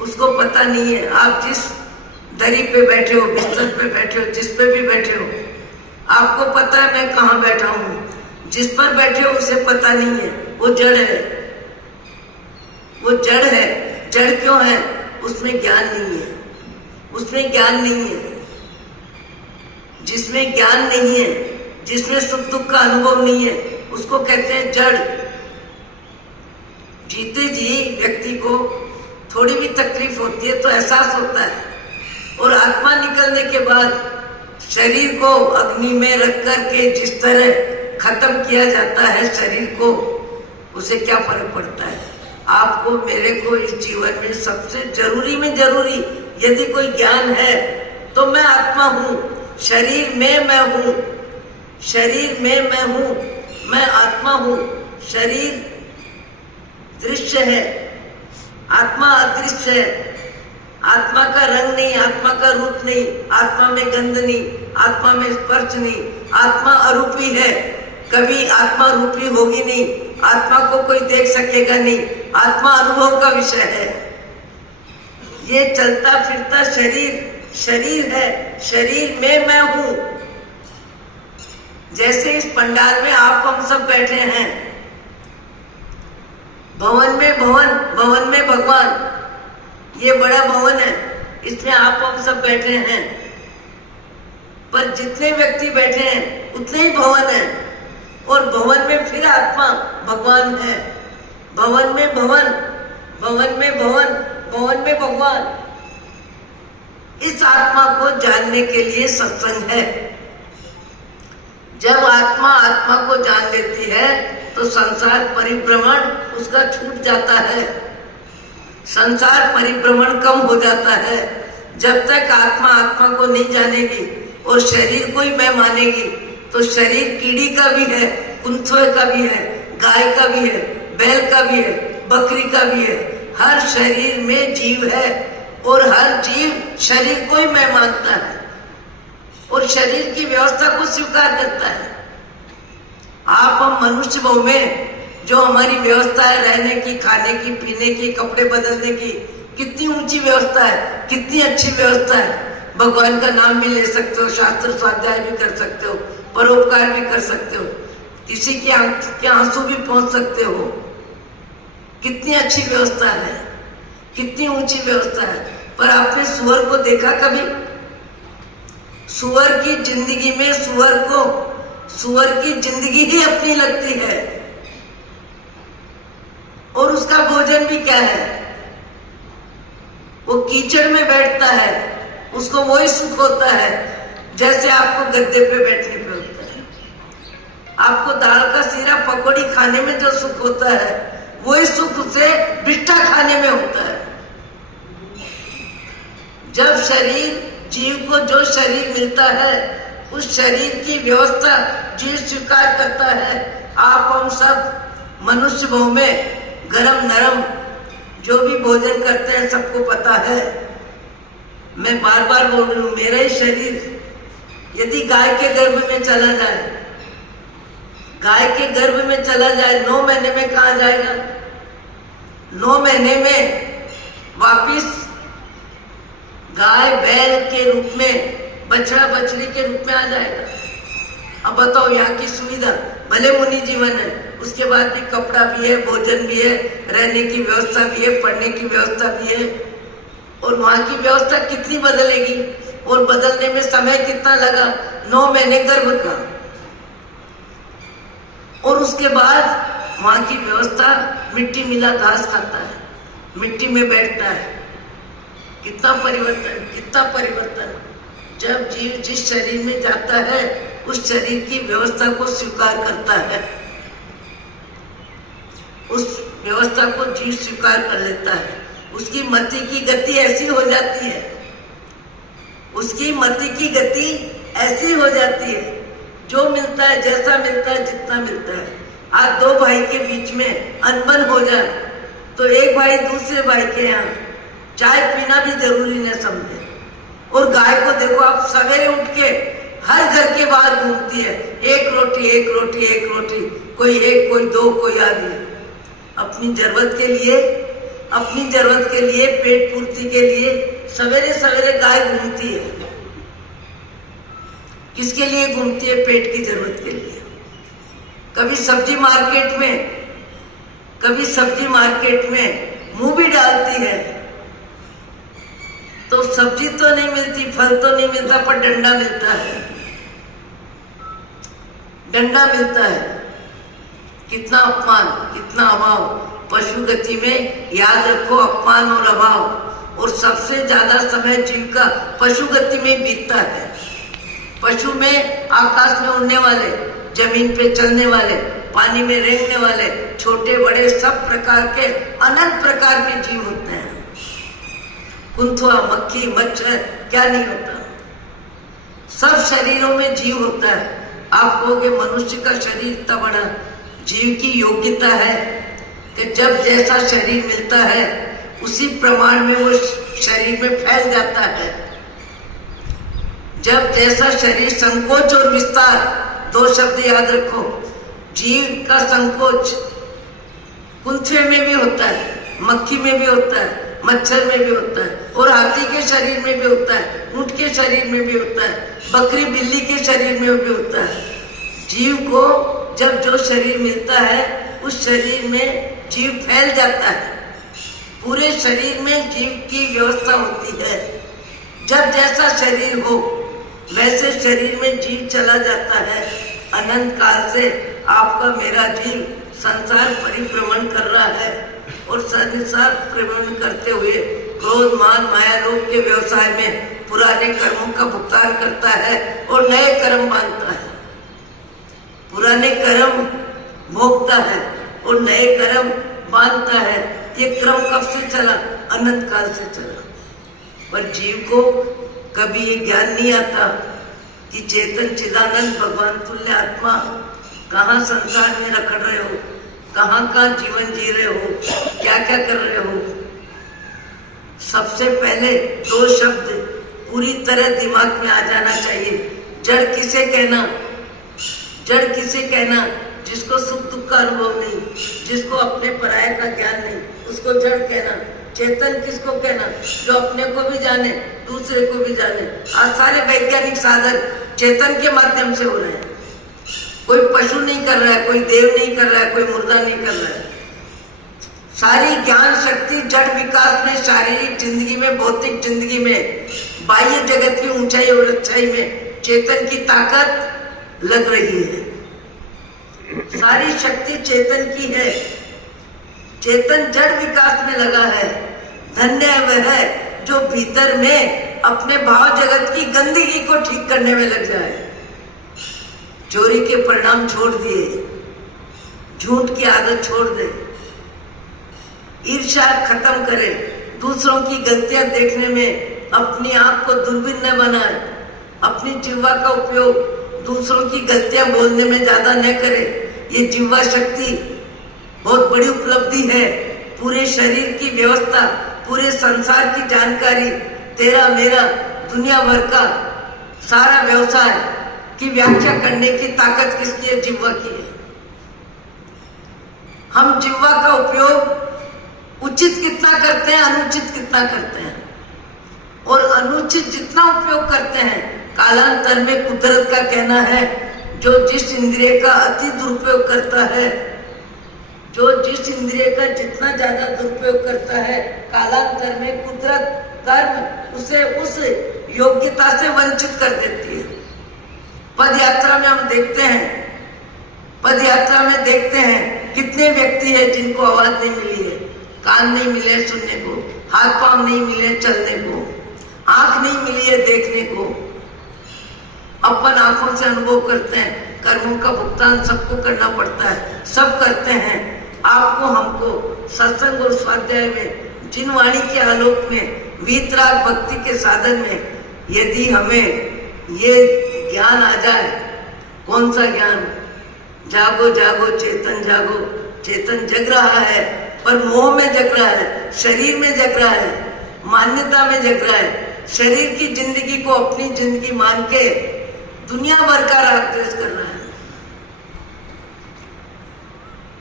उसको पता नहीं है। आप जिस दरी पे बैठे हो, बिस्तर पे बैठे हो, जिस पे भी बैठे हो, आपको पता है मैं कहाँ बैठा हूँ। जिस पर बैठे हो उसे पता नहीं है, वो जड़ है, वो जड़ है। जड़ क्यों है? उसमें ज्ञान नहीं है, उसमें ज्ञान नहीं है। जिसमें ज्ञान नहीं है, जिसमें सुख दुख का अनुभव नहीं है, उसको कहते हैं जड़। जीते जी व्यक्ति को थोड़ी भी तकलीफ होती है तो एहसास होता है, और आत्मा निकलने के बाद शरीर को अग्नि में रख करके जिस तरह खत्म किया जाता है शरीर को, उसे क्या फर्क पड़ता है? आपको मेरे को इस जीवन में सबसे जरूरी में जरूरी यदि कोई ज्ञान है तो मैं आत्मा हूं, शरीर में मैं हूं, शरीर में मैं हूं, मैं आत्मा हूं। शरीर दृश्य है, आत्मा अदृश्य है। आत्मा का रंग नहीं, आत्मा का रूप नहीं, आत्मा में गंध नहीं, आत्मा में स्पर्श नहीं, आत्मा अरूपी है, कभी आत्मा रूपी होगी नहीं, आत्मा को कोई देख सकेगा नहीं, आत्मा अनुभव का विषय है। ये चलता फिरता शरीर शरीर है, शरीर में मैं हूं। जैसे इस पंडाल में आप हम सब बैठे हैं, भवन में भवन, भवन में भगवान, ये बड़ा भवन है, इसमें आप हम सब बैठे हैं, पर जितने व्यक्ति बैठे हैं उतने ही भवन है, और भवन में फिर आत्मा भगवान है। भवन में भवन, भवन में भवन, भवन में भगवान। इस आत्मा को जानने के लिए सत्संग है। जब आत्मा आत्मा को जान लेती है तो संसार परिभ्रमण उसका छूट जाता है, संसार परिभ्रमण कम हो जाता है। जब तक आत्मा आत्मा को नहीं जानेगी और शरीर को ही मैं मानेगी तो शरीर कीड़ी का भी है, कुंथवे का भी है, गाय का भी है, बैल का भी है, बकरी का भी है। हर शरीर में जीव है और हर जीव शरीर को ही मैं मानता है और शरीर की व्यवस्था को स्वीकार करता है। आप हम मनुष्य भाव में जो हमारी व्यवस्था है रहने की, खाने की, पीने की, कपड़े बदलने की, कितनी ऊंची व्यवस्था है, कितनी अच्छी व्यवस्था है। भगवान का नाम भी ले सकते हो, शास्त्र स्वाध्याय भी कर सकते हो, परोपकार भी कर सकते हो, किसी के आंसू भी पहुंच सकते हो। कितनी अच्छी व्यवस्था है, कितनी ऊंची व्यवस्था है। पर आपने सुअर को देखा कभी? सुअर की जिंदगी में सुअर की जिंदगी ही अपनी लगती है। और उसका भोजन भी क्या है? वो कीचड़ में बैठता है, उसको वही सुख होता है जैसे आपको गद्दे पे बैठने पे होता है। आपको दाल का सीरा पकौड़ी खाने में जो सुख होता है, वही सुख उसे बिट्टा खाने में होता है। जब जीव को जो शरीर मिलता है, उस शरीर की व्यवस्था जीव स्वीकार करता है। आप हम सब मनुष्य भाव में गरम नरम जो भी भोजन करते हैं सबको पता है। मैं बार बार बोल रही हूँ, मेरा ही शरीर यदि गाय के गर्भ में चला जाए, गाय के गर्भ में चला जाए, 9 महीने में कहाँ जाएगा? 9 महीने में वापिस गाय बैल के रूप में, बछड़ा बछड़ी के रूप में आ जाएगा। अब बताओ, यहाँ की सुविधा भले मुनि जीवन है, उसके बाद भी कपड़ा भी है, भोजन भी है, रहने की व्यवस्था भी है, पढ़ने की व्यवस्था भी है। और वहां की व्यवस्था कितनी बदलेगी और बदलने में समय कितना लगा? 9 महीने गर्भ का। और उसके बाद वहां की व्यवस्था मिट्टी मिला घास खाता है, मिट्टी में बैठता है। कितना परिवर्तन, कितना परिवर्तन। जब जीव जिस शरीर में जाता है, उस शरीर की व्यवस्था को स्वीकार करता है, उस व्यवस्था को जीव स्वीकार कर लेता है। उसकी मति की गति ऐसी हो जाती है, उसकी मति की गति ऐसी हो जाती है, जो मिलता है, जैसा मिलता है, जितना मिलता है। आज 2 भाई के बीच में अनबन हो जाए तो एक भाई दूसरे भाई के यहाँ चाय पीना भी जरूरी न समझे। और गाय को देखो आप, सवेरे उठ के हर घर के बाहर घूमती है, एक रोटी एक रोटी एक रोटी, कोई 1 कोई 2 कोई आधी। अपनी जरूरत के लिए पेट पूर्ति के लिए सवेरे सवेरे गाय घूमती है। किसके लिए घूमती है? पेट की जरूरत के लिए। कभी सब्जी मार्केट में मुंह भी डालती है तो सब्जी तो नहीं मिलती, फल तो नहीं मिलता, पर डंडा मिलता है, डंडा मिलता है। कितना अपमान, कितना अभाव। पशु गति में याद रखो, अपमान और अभाव। और सबसे ज्यादा समय जीव का पशु गति में बीतता है। पशु में आकाश में उड़ने वाले, जमीन पे चलने वाले, पानी में रेंगने वाले, छोटे बड़े सब प्रकार के अनंत प्रकार के जीव होते हैं। कुंथुआ, मक्खी, मच्छर क्या नहीं होता? सब शरीरों में जीव होता है। आप कहोगे मनुष्य का शरीर इतना बड़ा, जीव की योग्यता है कि जब जैसा शरीर मिलता है उसी प्रमाण में वो शरीर में फैल जाता है। जब जैसा शरीर, संकोच और विस्तार 2 शब्द याद रखो। जीव का संकोच कुंथे में भी होता है, मक्खी में भी होता है, मच्छर में भी होता है, और हाथी के शरीर में भी होता है, ऊंट के शरीर में भी होता है, बकरी बिल्ली के शरीर में भी होता है। जीव को जब जो शरीर मिलता है, उस शरीर में जीव फैल जाता है। पूरे शरीर में जीव की व्यवस्था होती है। जब जैसा शरीर हो वैसे शरीर में जीव चला जाता है। अनंत काल से आपका मेरा जीव संसार परिभ्रमण कर रहा है और संसार परिभ्रमण करते हुए क्रोध, मान, माया, लोभ के व्यवसाय में पुराने कर्मों का भुगतान करता है और नए कर्म बांधता है। पुराने कर्म भोगता है और नए कर्म बांधता है। ये क्रम कब से चला? अनंत काल से चला। पर जीव को कभी ये ज्ञान नहीं आता कि चेतन चिदानंद भगवान तुल्य आत्मा कहाँ संसार में रखड़ रहे हो, कहाँ जीवन जी रहे हो, क्या क्या कर रहे हो। सबसे पहले 2 शब्द पूरी तरह दिमाग में आ जाना चाहिए। जड़ किसे कहना? जड़ किसे कहना? जिसको सुख दुख का अनुभव नहीं, जिसको अपने पराये का ज्ञान नहीं, उसको जड़ कहना। चेतन किसको कहना? जो अपने को भी जाने, दूसरे को भी जाने। आज सारे वैज्ञानिक साधन चेतन के माध्यम से हो रहे हैं। कोई पशु नहीं कर रहा है, कोई देव नहीं कर रहा है, कोई मुर्दा नहीं कर रहा है। सारी ज्ञान शक्ति जड़ विकास में, शारीरिक जिंदगी में, भौतिक जिंदगी में, बाह्य जगत की ऊंचाई और अच्छाई में चेतन की ताकत लग रही है। सारी शक्ति चेतन की है। चेतन जड़ विकास में लगा है। धन्य है वह जो भीतर में अपने भाव जगत की गंदगी को ठीक करने में लग जाए। चोरी के परिणाम छोड़ दिए, झूठ की आदत छोड़ दे, ईर्ष्या खत्म करे, दूसरों की गलतियां देखने में अपनी आंख को दूरबीन न बनाए, अपनी जिह्वा का उपयोग दूसरों की गलतियां बोलने में ज्यादा न करे। ये जिह्वा शक्ति बहुत बड़ी उपलब्धि है। पूरे शरीर की व्यवस्था, पूरे संसार की जानकारी, तेरा मेरा दुनिया भर का सारा व्यवसाय की व्याख्या करने की ताकत किसकी है? जिह्वा की है। हम जिह्वा का उपयोग उचित कितना करते हैं, अनुचित कितना करते हैं, और अनुचित जितना उपयोग करते हैं, कालांतर में कुदरत का कहना है जो जिस इंद्रिय का अति दुरुपयोग करता है, जो जिस इंद्रिय का जितना ज्यादा दुरुपयोग करता है, कालांतर में कुदरत कर्म उसे उस योग्यता से वंचित कर देती है। पद यात्रा में हम देखते हैं, पद यात्रा में देखते हैं कितने व्यक्ति हैं जिनको आवाज नहीं मिली है, कान नहीं मिले सुनने को, हाथ पांव नहीं मिले चलने को, आंख नहीं मिली है देखने को। अपन आंखों से अनुभव करते हैं। कर्मों का भुगतान सबको करना पड़ता है, सब करते हैं। आपको हमको सत्संग और स्वाध्याय में, जिन वाणी के आलोक में, वीतराग भक्ति के साधन में यदि हमें ये ज्ञान आ जाए, कौन सा ज्ञान? जागो जागो चेतन जागो। चेतन जग रहा है पर मोह में जग रहा है, शरीर में जग रहा है, मान्यता में जग रहा है। शरीर की जिंदगी को अपनी जिंदगी मान के दुनिया भर का राग द्वेष कर रहा है।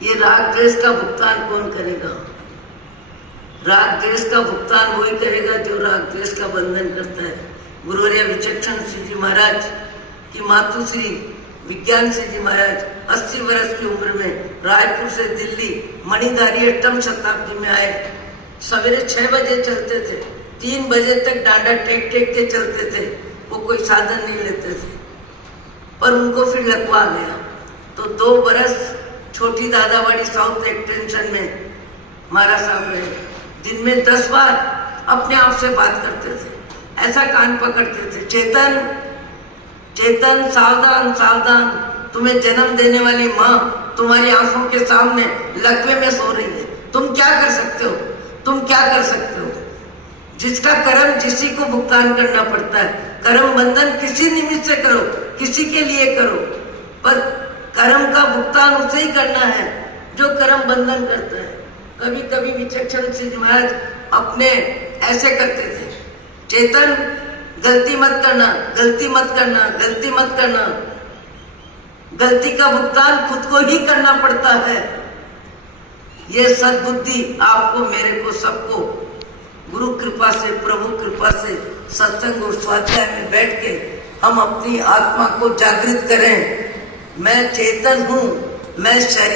ये राग द्वेष का भुगतान कौन करेगा? राग द्वेष का भुगतान वही करेगा जो राग द्वेष का बंधन करता है। गुरुवर्य विचक्षण श्री जी महाराज की मातुश्री विज्ञान श्री जी महाराज 80 वर्ष की उम्र में रायपुर से दिल्ली मणिधारी 8वीं शताब्दी में आए। सवेरे 6 बजे चलते थे, 3 बजे तक डांडा टेक टेक के चलते थे। वो कोई साधन नहीं लेते थे, पर उनको फिर लगवा गया तो 2 बरस छोटी दादावाड़ी साउथ एक्सटेंशन में महाराज साहब रहे। दिन में 10 बार अपने आप से बात करते थे, ऐसा कान पकड़ते थे, चेतन चेतन सावधान सावधान, तुम्हें जन्म देने वाली माँ तुम्हारी आंखों के सामने लकवे में सो रही है। तुम क्या कर सकते हो? तुम क्या कर सकते हो? जिसका कर्म जिसी को भुगतान करना पड़ता है। कर्म बंधन किसी निमित्त से करो, किसी के लिए करो, पर कर्म का भुगतान उसे ही करना है जो कर्म बंधन करता है। कभी कभी विचक्षण श्री महाराज अपने ऐसे करते थे, चेतन गलती मत करना, गलती मत करना, गलती मत करना। गलती का भुगतान खुद को ही करना पड़ता है। ये सद्बुद्धि आपको, मेरे को, सबको गुरु कृपा से, प्रभु कृपा से सत्संग और स्वाध्याय में बैठ के हम अपनी आत्मा को जागृत करें। मैं चेतन हूँ, मैं शरीर